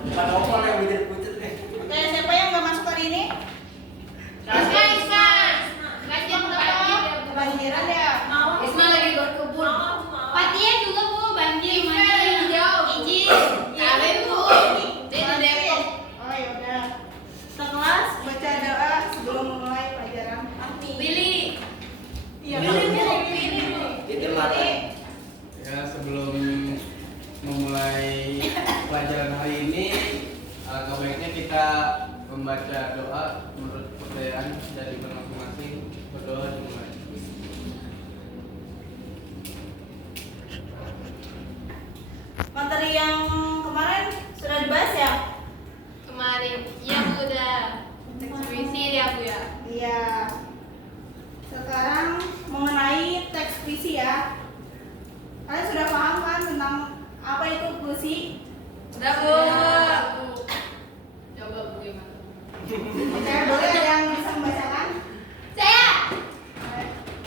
Bukan opal yang pucet-pucet nih. Oke, siapa yang nggak masuk hari ini? Isma. Banjir apa? Kebanjiran ya? Isma lagi berkebun. Fatia juga Bu, banjir mana hijau. Izin. Kalian Bu. Di Depok. Oh ya udah. Sekelas baca doa sebelum memulai pelajaran. Willy. Iya, Willy. Itu mata. Ya, sebelum memulai pelajaran hari ini, alangkah baiknya kita membaca doa menurut kepercayaan dari masing-masing. Berdoa dimulai. Materi yang kemarin sudah dibahas ya? Kemarin ya Bu udah ekspresi ya Bu ya. Iya. Sekarang mengenai teks puisi ya. Kalian sudah paham kan tentang apa itu puisi? Udah Bu. Coba Bu gimana? Oke, boleh ada yang bisa membacakan? Saya.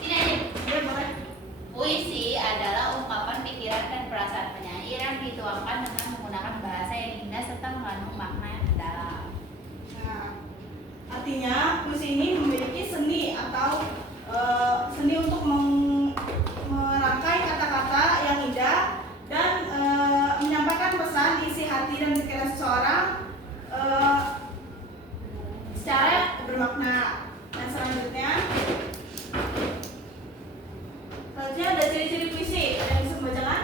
Sini aja. Iya, boleh. Puisi adalah ungkapan pikiran dan perasaan penyair yang dituangkan dengan menggunakan bahasa yang indah serta mengandung makna yang dalam. Nah, artinya puisi ini memiliki seni atau seni untuk merangkai kata-kata yang indah dan menyampaikan pesan isi hati dan pikiran seseorang secara bermakna. Nah, selanjutnya ada ciri-ciri puisi. Ada yang bisa membacakan?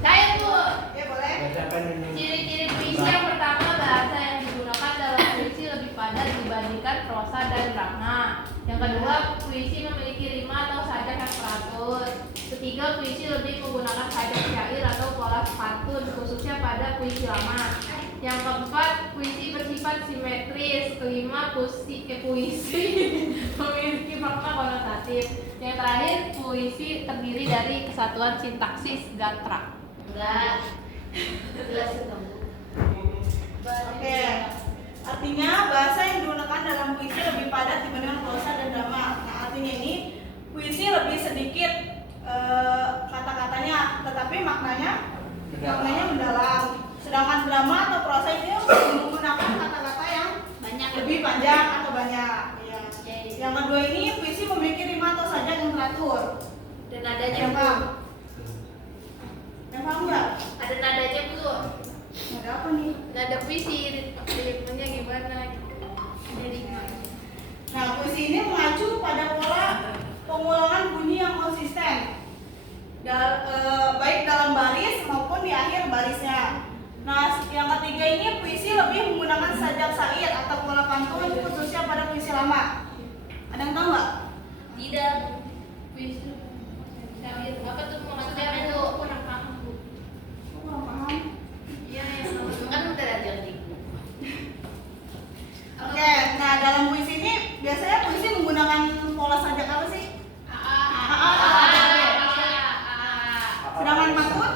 Saya Bu. Ya, boleh. Bacakan ini. Ciri-ciri puisi yang pertama, bahasa yang digunakan dalam puisi lebih padat dibandingkan prosa dan drama. Yang kedua, puisi memiliki rima atau sajak yang teratur. Ketiga, puisi lebih menggunakan sajak syair atau pola pantun khususnya pada puisi lama. Yang keempat, puisi bersifat simetris. Kelima, puisi memiliki makna konotatif. Yang terakhir, puisi terdiri dari kesatuan sintaksis gatra. Enggak. Jelas itu. Oke. Artinya bahasa yang digunakan dalam puisi lebih padat dibandingkan prosa dan drama. Nah, artinya ini puisi lebih sedikit kata-katanya, tetapi maknanya mendalam. Sedangkan drama atau prosa itu menggunakan kata-kata yang Banyak lebih panjang atau banyak. Ya. Yang kedua ini puisi memiliki rima atau sajak yang teratur. dan nadanya Yang Bu. paham? Yang paham nggak? Ada nadanya Bu. Ada apa nih? Nada puisi, ritmenya gimana gitu. Jadi Nah, puisi ini mengacu pada pola pengulangan bunyi yang konsisten, baik dalam baris maupun di akhir barisnya. Nah, yang ketiga ini puisi lebih menggunakan sajak syair atau pola pantun khususnya pada puisi lama. Ada yang tahu nggak? tidak puisi syair apa tuh maksudnya itu kurang paham Bu. Aku kurang paham. Iya kan udah ada di buku. Oke, nah dalam puisi ini biasanya puisi menggunakan pola sajak apa sih? Sedangkan pantun?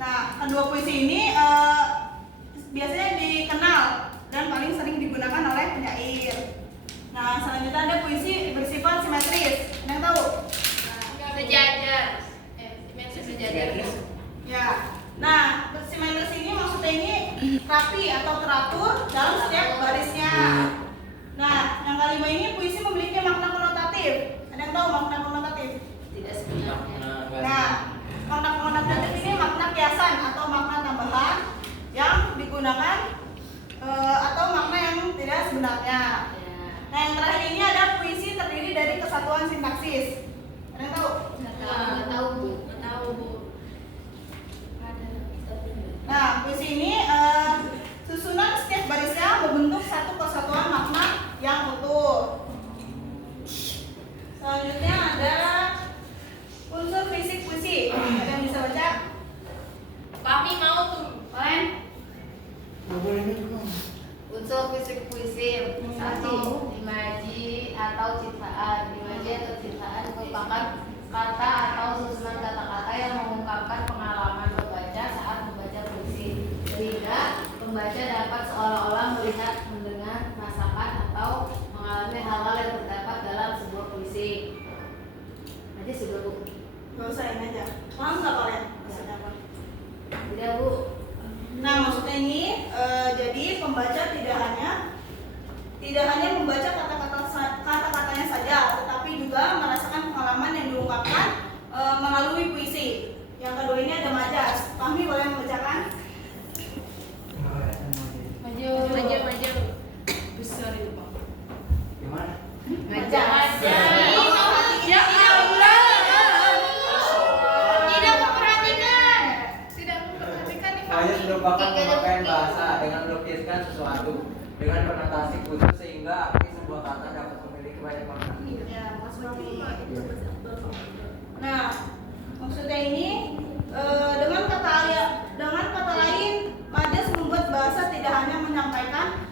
Nah, kedua puisi ini biasanya dikenal dan paling sering digunakan oleh penyair. Nah, selanjutnya ada puisi bersifat simetris. Ada yang tahu? Sejajar. Sejajar. Ya. Nah, simetris ini maksudnya ini rapi atau teratur dalam setiap barisnya. Nah, yang kelima ini puisi memiliki makna konotatif. Ada yang tahu makna konotatif? Tidak sebenarnya. Nah, makna konotatif ini makna kiasan atau makna tambahan yang digunakan atau makna yang tidak sebenarnya. Nah, yang terakhir ini ada puisi terdiri dari kesatuan sintaksis. Ada yang tahu? Nggak tahu Bu. Nggak tahu Bu. Ada. Nah, puisi ini susunan setiap barisnya membentuk satu kesatuan makna yang utuh. Selanjutnya ada unsur fisik puisi. Ada yang bisa baca? Kami mau tuh. Kalian Unsur fisik puisi. Satu, imaji atau ciptaan. Imaji atau ciptaan merupakan kata atau susunan kata-kata yang mengungkapkan pengalaman pembaca saat membaca puisi, sehingga pembaca dapat seolah-olah melihat, mendengar, merasakan atau mengalami hal-hal yang terdapat dalam sebuah puisi. Aja sih dulu. Gak usah ini aja. Paham nggak kalian? Maksudnya apa? Tidak, Bu. Nah, maksudnya ini jadi pembaca tidak hanya membaca kata-katanya saja, tetapi juga merasakan pengalaman yang diungkapkan melalui puisi. Yang kedua ini ada majas. Fahmi boleh membacakan? Maju. Besar itu, Pak. Gimana? Majas. Saya sudah bahkan pemakaian bahasa dengan melukiskan sesuatu dengan konotasi khusus sehingga arti sebuah kata dapat memiliki banyak makna. Ya, nah, maksudnya ini dengan kata lain, majas membuat bahasa tidak hanya menyampaikan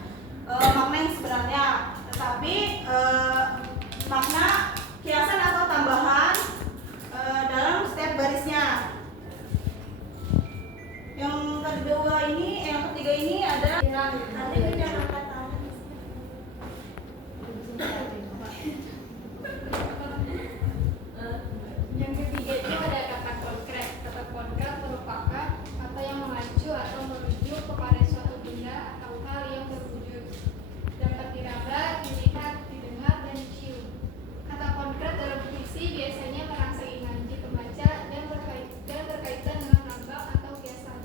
makna yang sebenarnya, tetapi makna kiasan atau tambahan dalam setiap barisnya. Yang ketiga ini ada arti pinjaman kata. Yang ketiga itu ada kata konkret. Kata konkret merupakan kata yang mengacu atau merujuk kepada suatu benda atau hal yang terwujud, dapat diraba, dilihat, didengar, dan dicium. Kata konkret dalam puisi biasanya merangsang imajinasi pembaca dan berkaitan dengan lambang atau kiasan.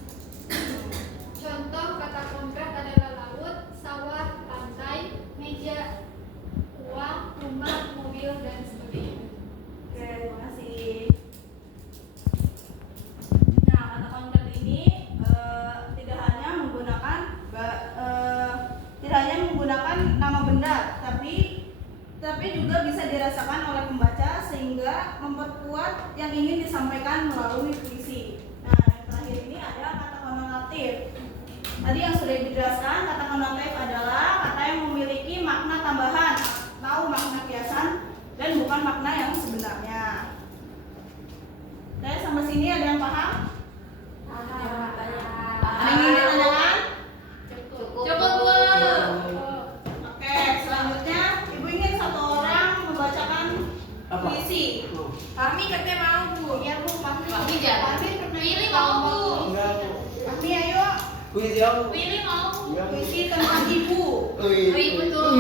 Contoh kata konkret adalah laut, sawah, lantai, meja, uang, rumah, mobil, dan sebagainya. Oke, terima kasih. Nah, kata konkret ini tidak hanya menggunakan nama benda, tapi juga bisa dirasakan oleh pembaca sehingga memperkuat yang ingin disampaikan melalui puisi. Nah, yang terakhir ini adalah kata konotatif. Tadi yang sudah dijelaskan, kata konotatif adalah kata yang memiliki makna tambahan atau makna kiasan dan bukan makna yang sebenarnya. Oke, sampai sini ada yang paham? Ada yang ingin ditanyakan? Cukup, Bu. Oke, selanjutnya Ibu ingin satu orang membacakan Apa? puisi. Kami katanya mau, Bu. Ya, Bu, Fahmi. Fahmi jangan. Pilih mau, Bu. Enggak, Bu. Fahmi, ayo. Kuis yang. Pilih mau. Iya, Bu. Puisi tentang ibu. Ibu tuh.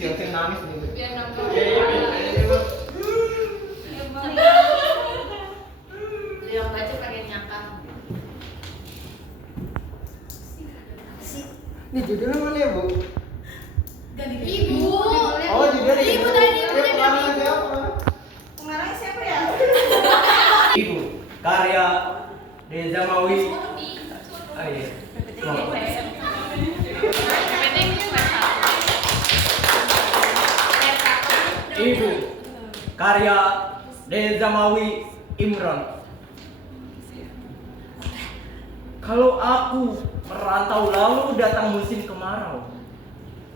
Siap nangis nih. Biar nonton. Beliau baca pakai nyangkang. Ini judulnya mana ya, Bu? Ibu. Oh, judulnya Ibu tadi. pengarangnya siapa? Pengarangnya siapa ya? Ibu, karya Reza Mawi. Oh iya. Ibu, karya Reza Mawi Imron. Kalau aku merantau lalu datang musim kemarau,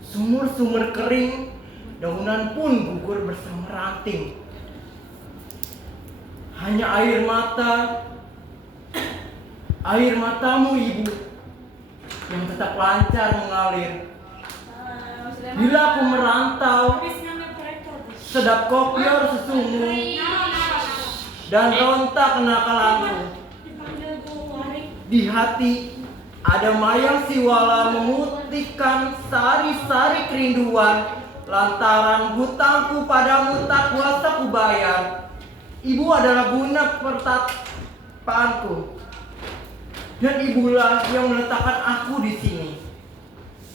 sumur-sumur kering, daunan pun gugur bersama ranting. Hanya air matamu ibu, yang tetap lancar mengalir. Bila aku merantau, sedap kopior sesungguh dan rontak kenakalanku. Di hati ada mayang siwala memutihkan sari-sari kerinduan, lantaran hutangku padamu tak kuasa kubayar. Ibu adalah guna pertapaanku, dan ibulah yang meletakkan aku di sini.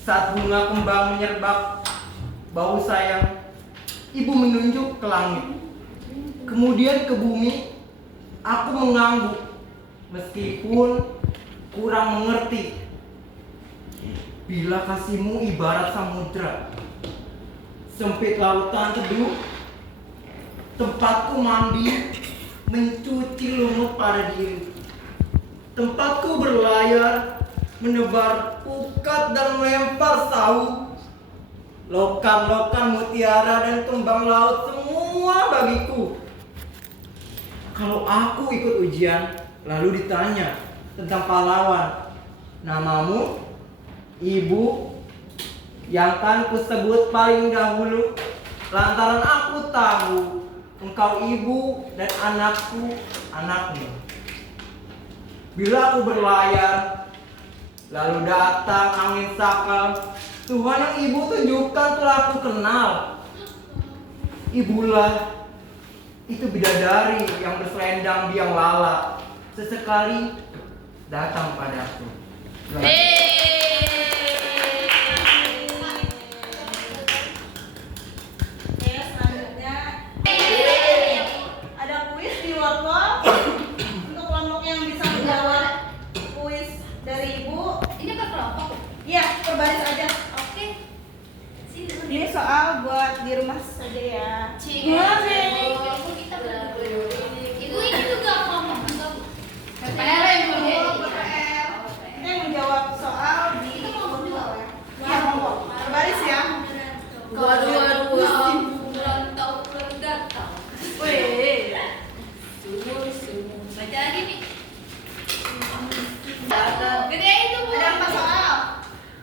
Saat bunga kembang menyerbak bau sayang, ibu menunjuk ke langit, kemudian ke bumi. Aku mengangguk meskipun kurang mengerti. Bila kasihmu ibarat samudra, sempit lautan teduh, tempatku mandi, mencuci lumut pada diri. Tempatku berlayar, menebar pukat dan melempar sahu. Lokan-lokan mutiara dan kembang laut semua bagiku. Kalau aku ikut ujian, lalu ditanya tentang pahlawan, namamu, ibu, yang kan kusebut paling dahulu, lantaran aku tahu engkau ibu dan anakku anakmu. Bila aku berlayar, lalu datang angin sakal, Tuhan yang ibu tunjukkan telah aku kenal. Ibulah itu bidadari yang berselendang biang lala, sesekali datang padaku. Oke, selanjutnya ada kuis di Wordwall. Untuk kelompok yang bisa menjawab kuis dari ibu, Ini per kelompok. ya berbaris aja. Oke. Ini soal buat di rumah saja ya. Kelompok kita Ibu ini juga kelompok atau PPR yang Oh, punya. PPR. Kita yang menjawab soal di Wordwall ya. Ya, kelompok. Berbaris ya. Waduh. Wih. Baca lagi nih. Gedein tuh, Bu. Ada 4 soal.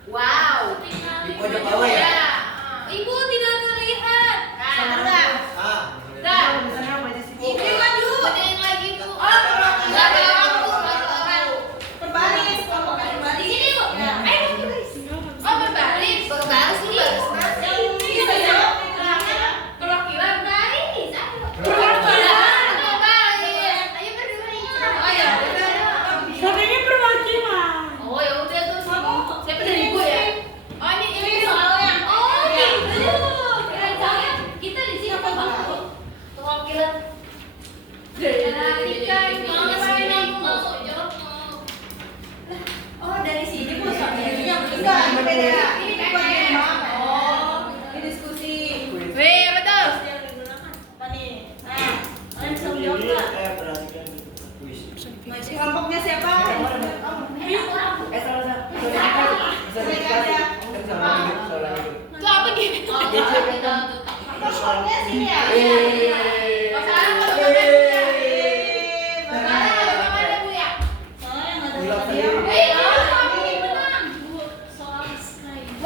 Wow. Di pojok bawah ya? Ibu tidak terlihat. Benar nggak? Ah, Dah. Tulisannya apa aja sih? Ibu maju. Gedein lagi Bu. Nggak ada waktu. Berbaris, kelompok Di berbaris. sini Bu. Ya. Oh, berbaris. Berbaris sih. Yang bisa jawab di tengahnya. Perwakilan. Baris. Perwakilan. Ayo berbaris. Oh ya. Katanya perwakilan. Oh ya udah tuh. Siapa dari ibu ya? Oh ini soalnya. Oh Ya. gitu. Kira-kira kita di sini apa Bang? Perwakilan. Perhatikan kalau saya mau jawab mau. Oh dari sini Bu soalnya. Enggak, ini beda. Ini Ini buat di rumah. Oh. Ini diskusi. Wih, betul. Apa nih? Nah, kalian bisa menjawab nggak? Kelompoknya siapa? Itu apa gitu? Kelompoknya sini ya. Oh, sekarang mau makan Bu ya? Sekarang mau makan Bu ya? Soalnya nggak ada dia. Kami menang. Bu, soal Skype.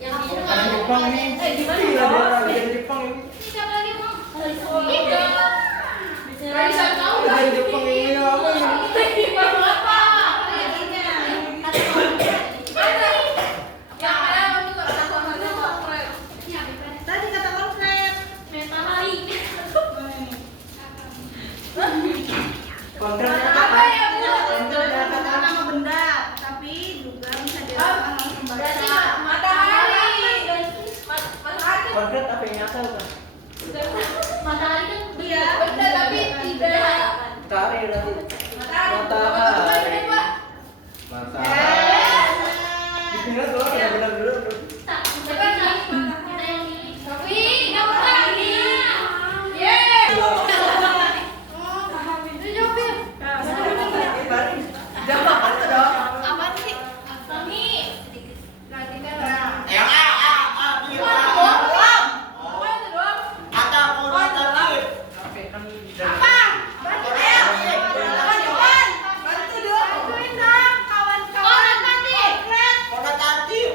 Yang aku Jepang ini. gimana? Dari Jepang ini. Ini siapa lagi, Bang? Raisan tahu nggak? Dari Jepang ini apa ini? Baru apa? Yang mana juga konkret. Tadi kata konkret. Kontraknya Apa ya, Bu? Kontraknya Kata apa? nama benda, tapi juga bisa dilakukan oleh Berarti pembaca. matahari. Matahari. Kontrak apa yang nyata bukan? Matahari kan Iya. Betul, tapi tidak. Matahari berarti. Matahari. Matahari. Pak. Matahari. Dipindah dulu, ada benar dulu. Siapa nih? Kita yang ini. Tapi nggak matahari. Yeay. Itu jawabin. Jawab apa dong? Apa sih? Kami. Nanti kan. Yang Apa itu dong? Ada kualitatif. Apa? Bantu ayo. Kawan-kawan. Bantu dong. Bantuin dong kawan-kawan. Oh, negatif. Konkret. Kualitatif.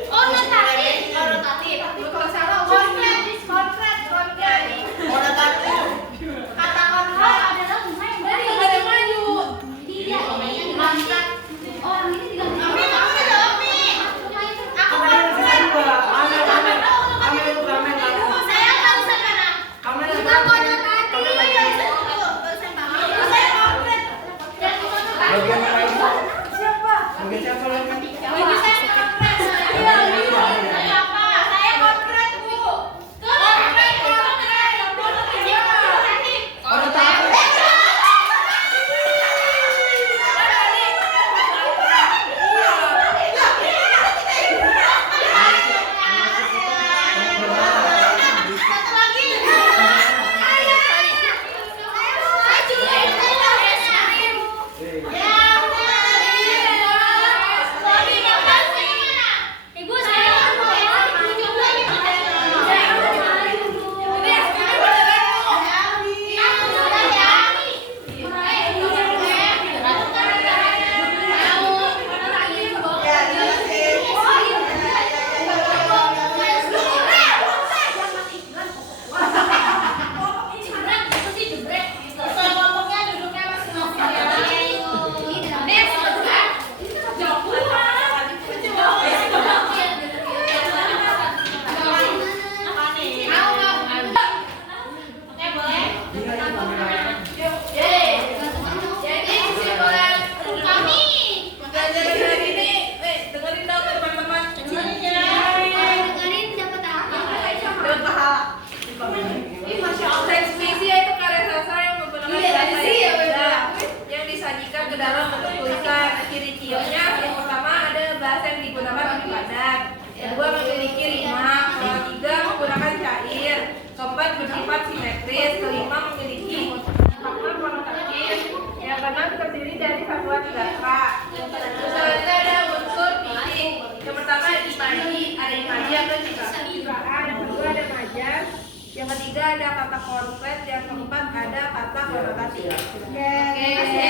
ada kata konkret, yang keempat ada kata konotatif. Oke, Oke.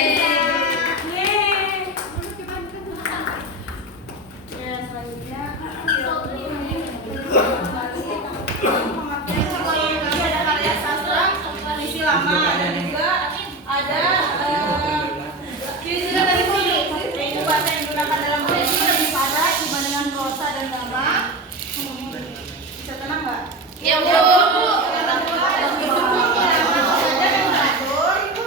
Yeay. Ya, selanjutnya ini ada karya sastra isi lama dan juga ada yaitu bahasa yang digunakan dalam puisi lebih padat dibandingkan prosa dan drama. Bisa tenang nggak? Iya, Bu.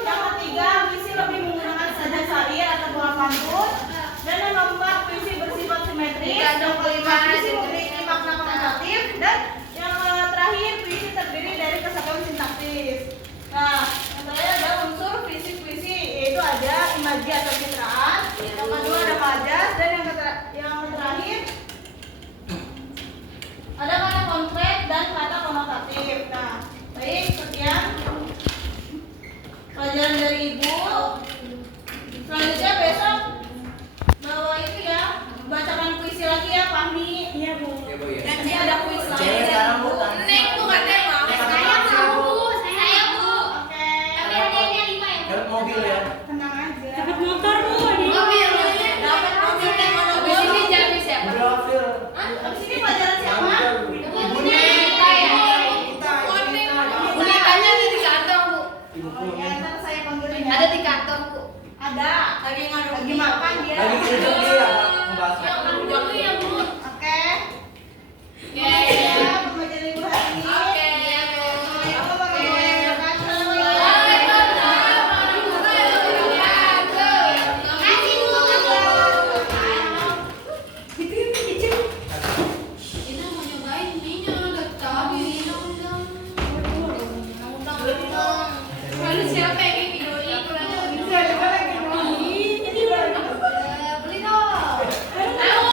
Yang ketiga, puisi lebih menggunakan saja syair atau pola pantun. Dan yang keempat, puisi bersifat simetris. Yang kelima, puisi memiliki makna konotatif. Dan yang terakhir, puisi terdiri dari kesatuan sintaksis. Nah, yang terakhir ada unsur puisi-puisi, yaitu ada imaji atau citraan. Yang kedua ada majas, dan yang terakhir ada kata konkret dan kata konotatif. Nah, baik.